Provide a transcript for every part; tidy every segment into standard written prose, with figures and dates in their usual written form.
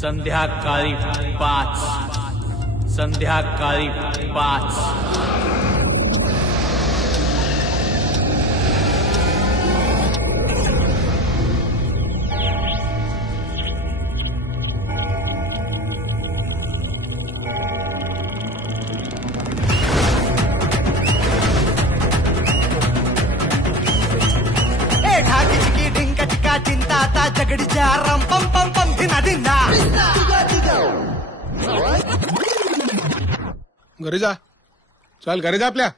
संध्याकाळी 5 संध्याकाळी 5 चिंता जगडीच्या रम पम पम पम धिना धिना घरी जा चल घरी जा आपल्या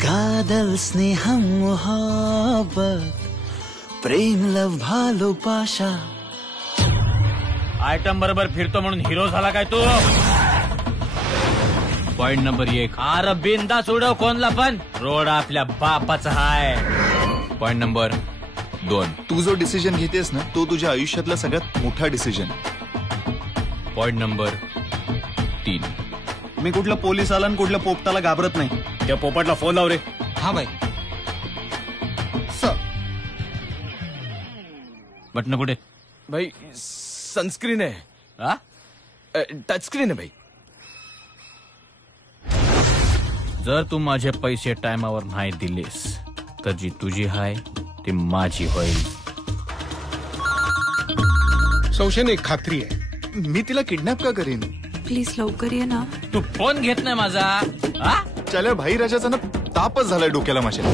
कादल स्नेहम मोहब्बत प्रेम लव भालोबाशा आयटम बरोबर फिरतो म्हणून हिरो झाला काय तू पॉइंट नंबर 1 अरे बिंदास उडव कोणला पण रोड आपल्या बापाचा हाय पॉइंट नंबर 2 तू जो डिसिजन घेतेस ना तो तुझ्या आयुष्यातला सगळ्यात मोठा डिसिजन. पॉइंट नंबर 3 मी कुठल्या पोलिसाला आणि कुठल्या पोपटाला घाबरत नाही. त्या पोपटला फोन लाव रे. हा भाई बटन कुठे भाई सनस्क्रीन आहे हा टच स्क्रीन आहे भाई. जर तू माझे पैसे टायमावर नाही दिलेस तर जी तुझी हाय ती माझी होईल. संशय एक खात्री आहे मी तिला किडनॅप का करेन. प्लीज लवकर ये ना. तू फोन घेत नाही माझा हा चला भाई राजाचा ना तापच झालाय डोक्याला माझ्या.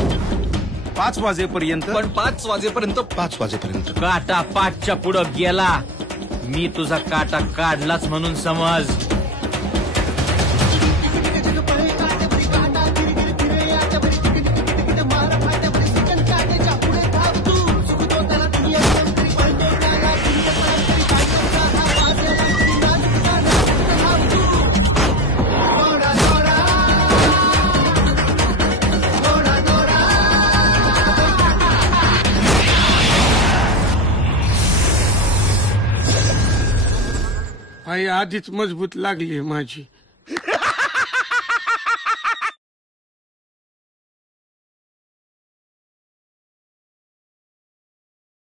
5 वाजेपर्यंत पण 5 वाजेपर्यंत 5 वाजेपर्यंत काटा 5च्या पुढं गेला मी तुझा काटा काढलाच म्हणून समज. आई आधीच मजबूत लागली माझी.